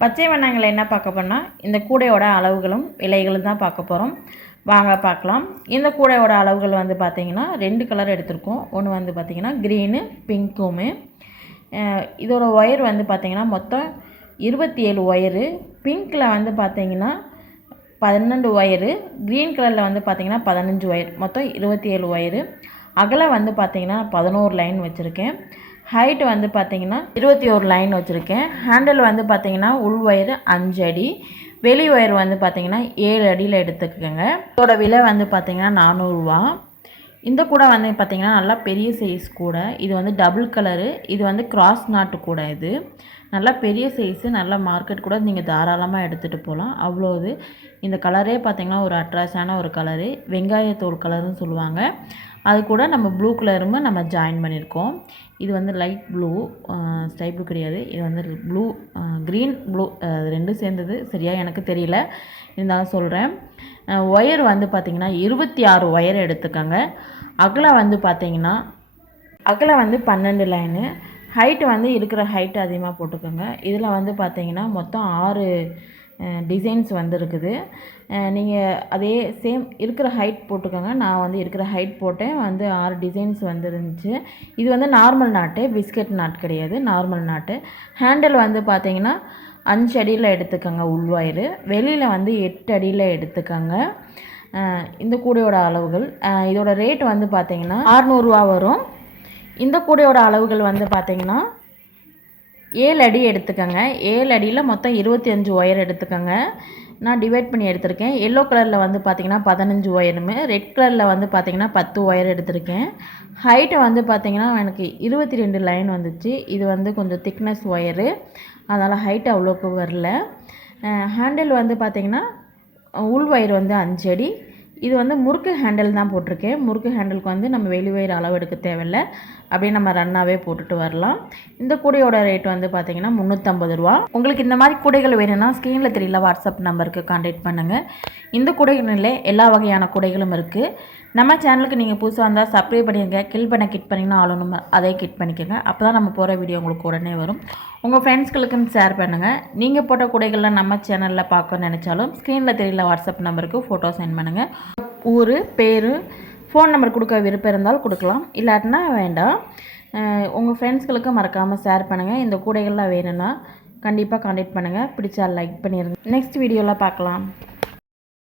பச்சை வண்ணங்களை என்ன பார்க்க போனால் இந்த கூடையோட அளவுகளும் விலைகளும் தான் பார்க்க போகிறோம் வாங்க பார்க்கலாம். இந்த கூடையோட அளவுகள் வந்து பார்த்திங்கன்னா ரெண்டு கலர் எடுத்திருக்கோம். ஒன்று வந்து பார்த்திங்கன்னா க்ரீனு பிங்க்குமே இதோட ஒயர் வந்து பார்த்திங்கன்னா மொத்தம் இருபத்தி ஏழு ஒயரு பிங்க்கில் வந்து பார்த்திங்கன்னா பன்னெண்டு ஒயரு க்ரீன் கலரில் வந்து பார்த்திங்கன்னா பதினஞ்சு ஒயர் மொத்தம் இருபத்தி ஏழு ஒயரு அகலை வந்து பார்த்திங்கன்னா பதினோரு லைன் வச்சுருக்கேன். ஹைட் வந்து பார்த்திங்கன்னா இருபத்தி ஒரு லைன் வச்சுருக்கேன். ஹேண்டில் வந்து பார்த்திங்கன்னா உள் ஒயரு அஞ்சு அடி வெளி ஒயர் வந்து பார்த்திங்கன்னா ஏழு அடியில் எடுத்துக்கோங்க. இதோட விலை வந்து பார்த்திங்கன்னா நானூறுரூவா இந்த கூடை வந்து பார்த்திங்கன்னா நல்லா பெரிய சைஸ் கூடை. இது வந்து டபுள் கலரு இது வந்து கிராஸ் நாட்டு கூடை இது. நல்லா பெரிய சைஸு நல்ல மார்க்கெட் கூட நீங்கள் தாராளமாக எடுத்துகிட்டு போகலாம் அவ்வளோ இது இந்த கலரே பார்த்திங்கன்னா ஒரு அட்ராக்ஷான ஒரு கலரு வெங்காயத்தோல் கலர்னு சொல்லுவாங்க. அது கூட நம்ம ப்ளூ கலரும் நம்ம ஜாயின் பண்ணியிருக்கோம் இது வந்து லைட் ப்ளூ ஸ்டை ப்ளூ கிடையாது. இது வந்து ப்ளூ க்ரீன் ப்ளூ அது ரெண்டும் சேர்ந்தது. சரியாக எனக்கு தெரியல. இருந்தாலும் சொல்கிறேன் ஒயர் வந்து பார்த்திங்கன்னா இருபத்தி ஆறு ஒயர் எடுத்துக்கோங்க. அகலம் வந்து பார்த்திங்கன்னா அகலம் வந்து பன்னெண்டு லைனு ஹைட்டு வந்து இருக்கிற ஹைட்டு அதிகமாக போட்டுக்கோங்க. இதில் வந்து பார்த்தீங்கன்னா மொத்தம் ஆறு டிசைன்ஸ் வந்துருக்குது. நீங்கள் அதே சேம் இருக்கிற ஹைட் போட்டுக்கோங்க. நான் வந்து இருக்கிற ஹைட் போட்டேன். வந்து ஆறு டிசைன்ஸ் வந்துருந்துச்சு. இது வந்து நார்மல் நாட்டு பிஸ்கட் நாட் கிடையாது. நார்மல் நாட்டு. ஹேண்டில் வந்து பார்த்தீங்கன்னா அஞ்சு அடியில் எடுத்துக்கோங்க உள்வாயிறு வெளியில் வந்து எட்டு அடியில் எடுத்துக்கோங்க. இந்த கூடையோட அளவுகள். இதோட ரேட் வந்து பார்த்தீங்கன்னா ஆறுநூறுவா வரும். இந்த கூடையோட அளவுகள் வந்து பார்த்திங்கன்னா ஏழு அடி எடுத்துக்கோங்க. ஏழு அடியில் மொத்தம் இருபத்தி அஞ்சு ஒயர் எடுத்துக்கோங்க. நான் டிவைட் பண்ணி எடுத்திருக்கேன். எல்லோ கலரில் வந்து பார்த்திங்கன்னா பதினஞ்சு ஒயருமே ரெட் கலரில் வந்து பார்த்திங்கன்னா பத்து ஒயர் எடுத்திருக்கேன். ஹைட்டு வந்து பார்த்திங்கன்னா எனக்கு இருபத்தி ரெண்டு லைன் வந்துச்சு. இது வந்து கொஞ்சம் திக்னஸ் ஒயரு அதனால் ஹைட் அவ்வளோக்கு வரல. ஹேண்டில் வந்து பார்த்திங்கன்னா உள் ஒயர் வந்து அஞ்சு அடி. இது வந்து முறுக்கு ஹேண்டில் தான் போட்டிருக்கேன். முறுக்கு ஹேண்டிலுக்கு வந்து நம்ம வெளிவயிறு அளவு எடுக்க தேவையில்லை. அப்படியே நம்ம ரன்னாகவே போட்டுட்டு வரலாம். இந்த கூடையோட ரேட் வந்து பார்த்திங்கன்னா முந்நூற்றம்பது ரூபா. உங்களுக்கு இந்த மாதிரி கூடைகள் வேணும்னா ஸ்க்ரீனில் தெரியல வாட்ஸ்அப் நம்பருக்கு கான்டாக்ட் பண்ணுங்கள் இந்த கூடைகளில் எல்லா வகையான கூடைகளும் இருக்குது நம்ம சேனலுக்கு நீங்கள் புதுசாக வந்தால் சப்ஸ்கிரைப் பண்ணிடுங்க. கில் பண்ண கிட் பண்ணிங்கன்னா ஆளுநர் அதே கிட் பண்ணிக்கோங்க. அப்போ தான் நம்ம போகிற வீடியோ உங்களுக்கு உடனே வரும். உங்கள் ஃப்ரெண்ட்ஸ்களுக்கும் ஷேர் பண்ணுங்கள் நீங்கள் போட்ட கூடைகள்லாம் நம்ம சேனலில் பார்க்க நினச்சாலும் ஸ்க்ரீனில் தெரியல வாட்ஸ்அப் நம்பருக்கு ஃபோட்டோ சென்ட் பண்ணுங்கள் ஊர் பேர் ஃபோன் நம்பர் கொடுக்க விருப்பம் இருந்தால் கொடுக்கலாம். இல்லாட்டினா வேண்டாம். உங்கள் ஃப்ரெண்ட்ஸ்களுக்கு மறக்காமல் ஷேர் பண்ணுங்கள் இந்த கூடைகள்லாம் வேணும்னா கண்டிப்பாக காண்டாக்ட் பண்ணுங்கள் பிடிச்சா லைக் பண்ணிடுங்க நெக்ஸ்ட் வீடியோவில் பார்க்கலாம்.